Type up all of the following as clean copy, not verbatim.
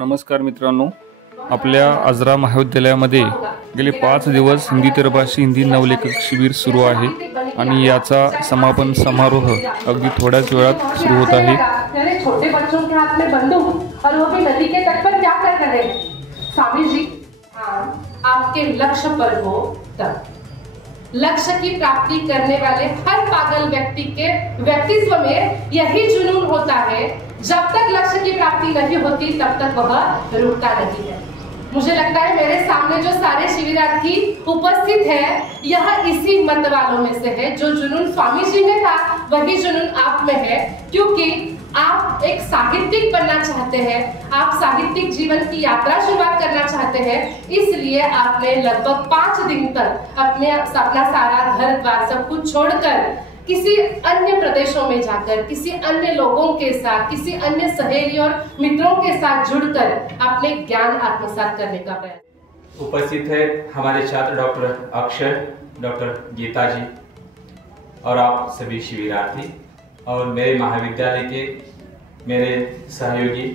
नमस्कार मित्रांनो, आपल्या आजरा महाविद्यालयामध्ये गेले 5 दिवस हिंदी तरभाषी हिंदी नवलेखक शिबिर सुरू आहे आणि याचा समापन समारोह अगदी थोड्याच वेळात सुरू होत आहे। छोटे बच्चों के हाथ में बंदूक और वो भी नदी के तट पर क्या कर रहे हैं? स्वामी जी, आपके लक्ष्य पर हो तब लक्ष्य की प्राप्ति करने वाले हर पागल व्यक्ति के व्यक्तित्व में यही जुनून होता है। जब तक लक्ष्य की प्राप्ति नहीं होती तब तक वह रुकता नहीं है। मुझे लगता है मेरे सामने जो सारे शिविरार्थी उपस्थित हैं, यह इसी मत वालों में से है। जो जुनून स्वामी जी में था वही जुनून आप में है, क्योंकि आप एक साहित्यिक बनना चाहते हैं, आप साहित्यिक जीवन की यात्रा शुरुआत करना चाहते हैं। इसलिए आपने लगभग 5 दिन तक अपना सारा घर द्वार सब कुछ छोड़कर किसी अन्य प्रदेशों में जाकर किसी अन्य लोगों के साथ, किसी अन्य सहेली और मित्रों के साथ जुड़कर अपने ज्ञान आत्मसात करने का प्रयास। उपस्थित है हमारे छात्र डॉक्टर अक्षय, डॉक्टर गीता जी और आप सभी शिविरार्थी और मेरे महाविद्यालय के मेरे सहयोगी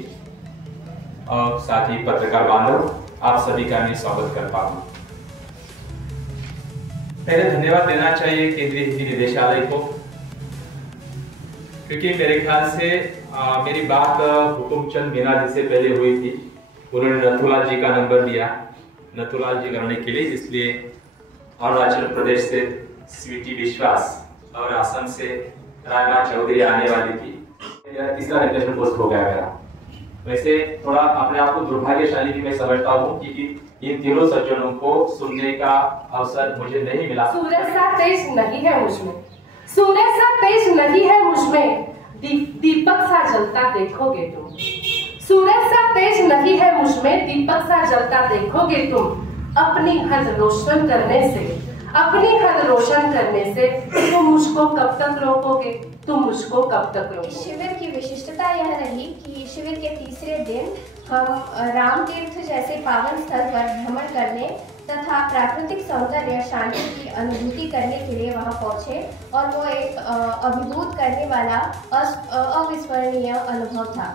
और साथ ही पत्रकार बांधव, आप सभी का मैं स्वागत करता हूँ। पहले धन्यवाद देना चाहिए केंद्रीय हिंदी निदेशालय को, क्योंकि मेरे ख्याल से मेरी बात हुकुमचंद मीना जी से पहले हुई थी। उन्होंने नथुलाल जी का नंबर दिया नथुलाल जी करने के लिए, इसलिए अरुणाचल प्रदेश से स्वीटी विश्वास और असम से रायमा चौधरी आने वाली थी। तीसरा निर्देशन पोस्ट हो गया मेरा। वैसे थोड़ा अपने आप को दुर्भाग्यशाली भी मैं समझता हूँ, क्योंकि इन तीनों सज्जनों को सुनने का अवसर मुझे नहीं मिला। सूरज सा तेज नहीं है मुझमें, सूरज सा तेज नहीं है मुझमें, दीपक सा जलता देखोगे तुम। सूरज सा तेज नहीं है मुझमें, दीपक सा जलता देखोगे तुम। अपनी हद रोशन करने से, अपनी हद रोशन करने से तुम मुझको कब तक रोकोगे, तुम मुझको कब तक रोकोगे। शिविर की विशिष्टता यह रही कि शिविर के तीसरे दिन हम राम तीर्थ जैसे पावन स्थल पर भ्रमण करने तथा प्राकृतिक सौंदर्य शांति की अनुभूति करने के लिए वहां पहुंचे, और वो एक अभिभूत करने वाला अविस्मरणीय अनुभव था।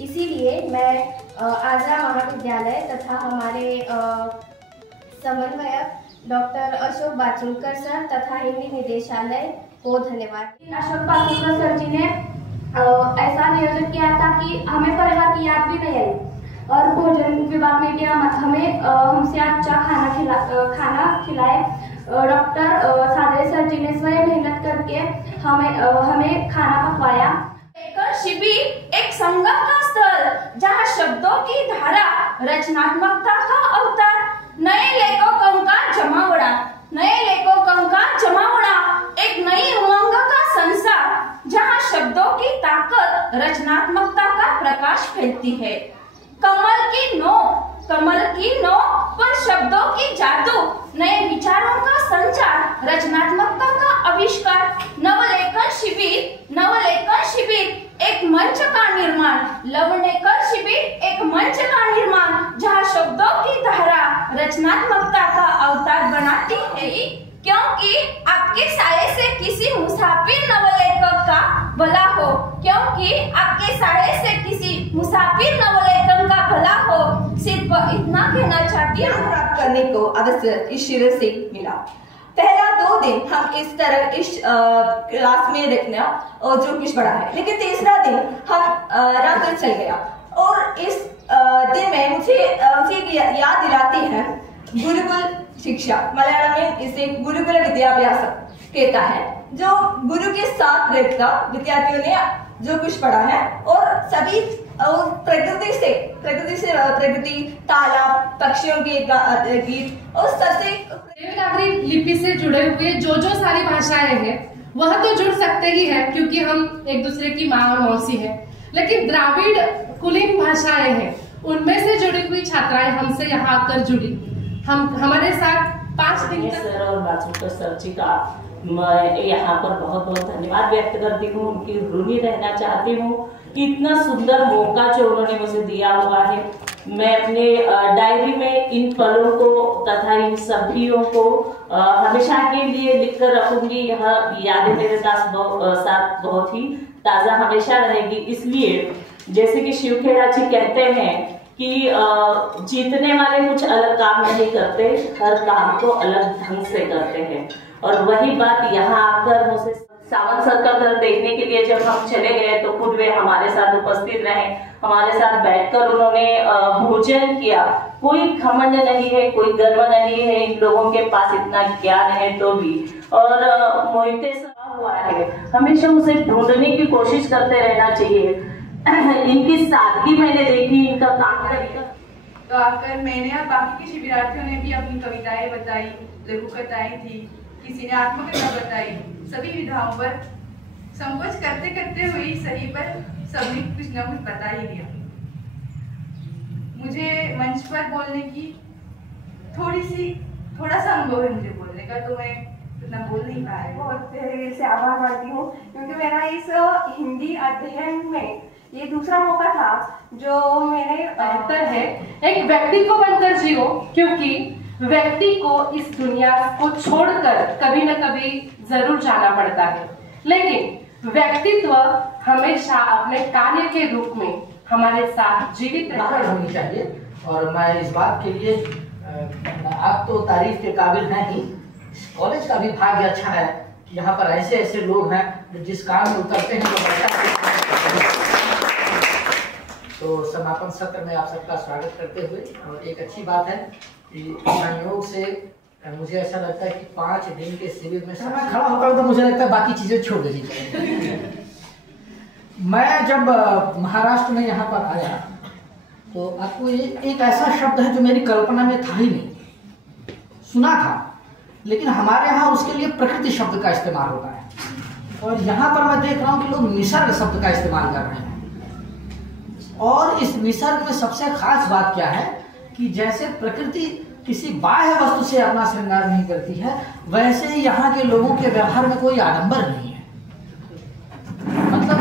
इसीलिए मैं आजरा महाविद्यालय तथा हमारे समन्वयक डॉक्टर अशोक बाचुलकर सर तथा हिंदी निदेशालय को धन्यवाद। अशोक बाचुलकर सर जी ने ऐसा नियोजन किया था कि हमें परिवार की याद भी नहीं आई, और भोजन विभाग में भी हमें हमसे अच्छा खाना खिलाए। डॉक्टर सादरे सर जी ने स्वयं मेहनत करके हमें खाना पकवाया। शिविर एक संगम का स्थल, जहाँ शब्दों की धारा, रचनात्मकता का अवतार, नए लेखकों का जमावड़ा, नए लेखकों का जमावड़ा, एक नई उमंग का संसार, जहाँ शब्दों की ताकत रचनात्मकता का प्रकाश फैलती है। कमल की नो पर शब्दों की जादू, नए विचारों का संचार, रचनात्मकता का आविष्कार। नवलेखन शिविर एक मंच का निर्माण, लवलेखन शिविर एक मंच का निर्माण, जहाँ शब्दों की धारा रचनात्मकता का अवतार बनाती है, क्योंकि आपके साये से किसी मुसाफिर नवलेखक का भला हो, क्योंकि आपके साये से किसी मुसाफिर नवलेखक का भला हो। सिर्फ इतना कहना चाहती हूँ। प्राप्त करने को अवसर इस शिविर से मिला। पहला 2 दिन हम इस तरह इस क्लास में देखना और जो कुछ पढ़ा है, लेकिन तीसरा दिन हम रात चल गया, और इस दिन में मुझे याद दिलाती है गुरुकुल शिक्षा। मलयालम में इसे गुरुकुल विद्याभ्यास कहता है, जो गुरु के साथ रहकर विद्यार्थियों ने जो कुछ पढ़ा है, और सभी प्रकृति, तालाब, पक्षियों के गीत और सबसे देवनागरी लिपि से जुड़े हुए जो सारी भाषाएं हैं वह तो जुड़ सकते ही हैं, क्योंकि हम एक दूसरे की माँ और मौसी हैं, लेकिन द्राविड़ कुलीन भाषाएं हैं, उनमें से जुड़ी हुई छात्राएं हमसे यहाँ आकर जुड़ी। हमारे साथ 5 दिन सर और बाचुलकर सर जी का मैं यहाँ पर बहुत बहुत धन्यवाद व्यक्त करती हूँ। उनकी ऋणी रहना चाहती हूँ कि इतना सुंदर मौका जो उन्होंने मुझे दिया हुआ है। मैं अपने डायरी में इन पलों को तथा इन सभियों को हमेशा के लिए लिखकर रखूंगी। यह यादें मेरे साथ बहुत ही ताजा हमेशा रहेगी। इसलिए जैसे कि शिवखेड़ा जी कहते हैं कि जीतने वाले कुछ अलग काम नहीं करते, हर काम को अलग ढंग से करते हैं। और वही बात यहाँ आकर मुझे सावन सर का घर देखने के लिए जब हम चले गए तो खुद वे हमारे साथ उपस्थित रहे, हमारे साथ बैठकर उन्होंने भोजन किया। कोई घमंड नहीं है, कोई गर्व नहीं है, इन लोगों के पास इतना ज्ञान है तो भी। और मोहिते सभा हुआ है, हमेशा उसे ढूंढने की कोशिश करते रहना चाहिए। इनकी सादगी मैंने देखी, इनका काम तरीका। तो आकर मैंने और बाकी के शिविरार्थियों ने भी अपनी कविताएं बताई, लघु कथाएं थी, किसी ने आत्मकथा बताई। सभी विधाओं पर संकोच करते करते हुई सही पर सबने कुछ न कुछ बता ही दिया। मुझे मंच पर बोलने की थोड़ा सा अनुभव है मुझे बोलने का, तो मैं इतना बोल नहीं पा रही। बहुत दिल से आभार मानती हूँ, क्योंकि मेरा इस हिंदी अध्ययन में ये दूसरा मौका था जो मैंने बेहतर है एक व्यक्ति को बनकर जियो, क्योंकि व्यक्ति को इस दुनिया को छोड़कर कभी न कभी जरूर जाना पड़ता है, लेकिन व्यक्तित्व हमेशा अपने कार्य के रूप में हमारे साथ जीवित रहना होनी चाहिए। और मैं इस बात के लिए आप तो तारीफ के काबिल हैं ही, कॉलेज का भी भाग्य अच्छा है कि यहाँ पर ऐसे ऐसे लोग हैं जो जिस काम में उतरते हैं तो तो समापन सत्र में आप सबका स्वागत करते हुए, और एक अच्छी बात है कि संयोग से मुझे ऐसा लगता है कि 5 दिन के शिविर में मैं खड़ा होता हूँ तो मुझे लगता है बाकी चीजें छोड़ देनी चाहिए। मैं जब महाराष्ट्र में यहाँ पर आया तो आपको एक ऐसा शब्द है जो मेरी कल्पना में था ही नहीं, सुना था, लेकिन हमारे यहाँ उसके लिए प्रकृति शब्द का इस्तेमाल होता है, और यहाँ पर मैं देख रहा हूँ कि लोग निसर्ग शब्द का इस्तेमाल कर रहे हैं। और इस निसर्ग में सबसे खास बात क्या है कि जैसे प्रकृति किसी बाह्य वस्तु से अपना श्रृंगार नहीं करती है, वैसे ही यहाँ के लोगों के व्यवहार में कोई आडंबर नहीं है। मतलब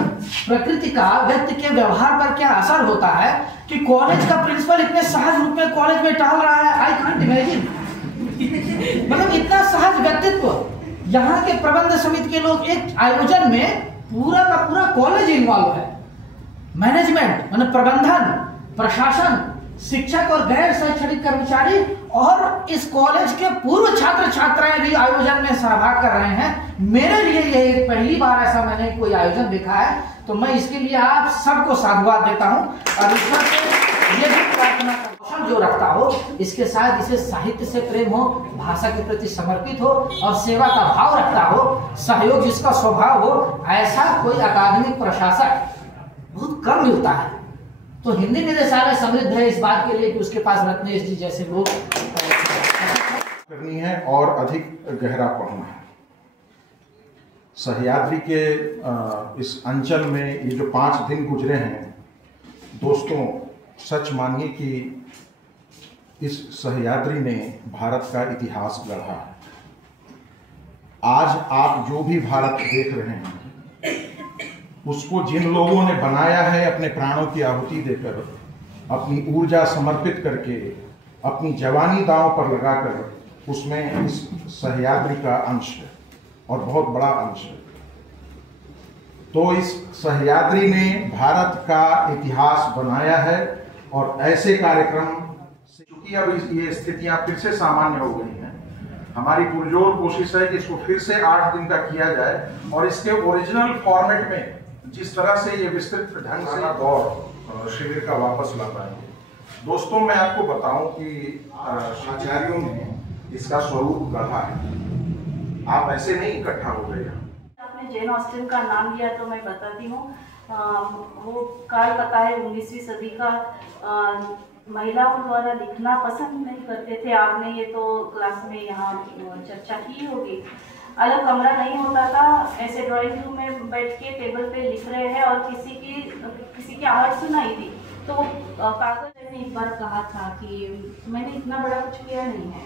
प्रकृति का व्यक्ति के व्यवहार पर क्या असर होता है कि कॉलेज का प्रिंसिपल इतने सहज रूप में कॉलेज में टहल रहा है, आई कांट इमेजिन। मतलब इतना सहज व्यक्तित्व। यहाँ के प्रबंध समिति के लोग एक आयोजन में पूरा का पूरा कॉलेज इन्वॉल्व है, मैनेजमेंट मतलब प्रबंधन, प्रशासन, शिक्षक और गैर शैक्षणिक कर्मचारी, और इस कॉलेज के पूर्व छात्र छात्राएं भी आयोजन में सहभाग कर रहे हैं। मेरे लिए यह पहली बार ऐसा मैंने कोई आयोजन देखा है, तो मैं इसके लिए आप सबको साधुवाद देता हूं और ईश्वर से ये भी प्रार्थना करता हूं जो रखता हो इसके साथ इसे साहित्य से प्रेम हो, भाषा के प्रति समर्पित हो और सेवा का भाव रखता हो, सहयोग जिसका स्वभाव हो, ऐसा कोई अकादमिक प्रशासक बहुत कम मिलता है। तो हिंदी निदेशालय समृद्ध है इस बात के लिए कि उसके पास रत्नेश जी जैसे लोग करनी है और अधिक गहरा पढ़ना है। सह्याद्री के इस अंचल में ये जो 5 दिन गुजरे हैं दोस्तों, सच मानिए कि इस सह्याद्री ने भारत का इतिहास गढ़ा है। आज आप जो भी भारत देख रहे हैं उसको जिन लोगों ने बनाया है अपने प्राणों की आहुति देकर, अपनी ऊर्जा समर्पित करके, अपनी जवानी दांव पर लगाकर, उसमें इस सह्याद्री का अंश है और बहुत बड़ा अंश है। तो इस सह्याद्री ने भारत का इतिहास बनाया है और ऐसे कार्यक्रम, क्योंकि अब ये स्थितियां फिर से सामान्य हो गई हैं, हमारी पुरजोर कोशिश है कि इसको फिर से 8 दिन का किया जाए और इसके ओरिजिनल फॉर्मेट में जिस तरह से ये विस्तृत ढंग से दौर शिविर का वापस ला पाएंगे। दोस्तों, मैं आपको बताऊं कि आचार्यों ने इसका स्वरूप गढ़ा है, आप ऐसे नहीं इकट्ठा हो गए। आपने जेन ऑस्टिन का नाम लिया तो मैं बताती हूँ, वो काल पता है 19वीं सदी का, महिलाओं द्वारा लिखना पसंद नहीं करते थे। आपने ये तो क्लास में यहाँ चर्चा की होगी। अलग कमरा नहीं होता था, ऐसे ड्राइंग रूम में बैठ के टेबल पे लिख रहे हैं और किसी की आवाज़ सुनाई दी तो कागज ने एक बार कहा था कि मैंने इतना बड़ा कुछ किया नहीं है,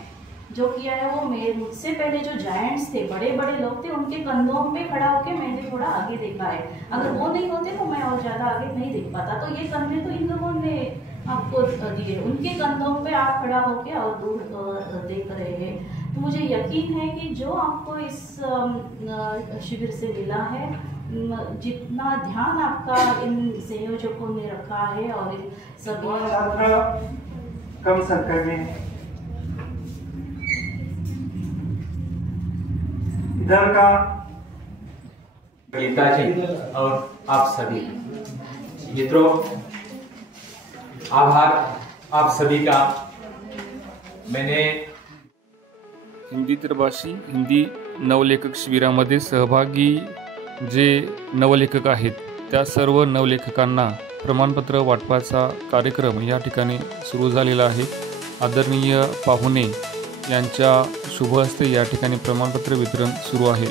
जो किया है वो मुझसे पहले जो जायंट्स थे, बड़े बड़े लोग थे, उनके कंधों पे खड़ा होकर मैंने थोड़ा आगे देखा है। अगर वो नहीं होते तो मैं और ज़्यादा आगे नहीं देख पाता। तो ये कंधे तो इन लोगों ने आपको दिए, उनके कंधों पे आप खड़ा होकर और दूर देख रहे हैं। तो मुझे यकीन है कि जो आपको इस शिविर से मिला है जितना ध्यान आपका इन संयोजकों ने रखा है और इन सभी छात्र कम संख्या में इधर का गीता जी और आप सभी मित्रों, आभार आप सभी का। मैंने हिंदी त्रभाषी हिंदी नवलेखक शिबिरामध्ये सहभागी जे नवलेखक आहेत त्या सर्व नवलेखकांना प्रमाणपत्र वाटपाचा कार्यक्रम या ठिकाणी सुरू झालेला आहे। आदरणीय पाहुणे यांच्या शुभ हस्ते या ठिकाणी प्रमाणपत्र वितरण सुरू आहे।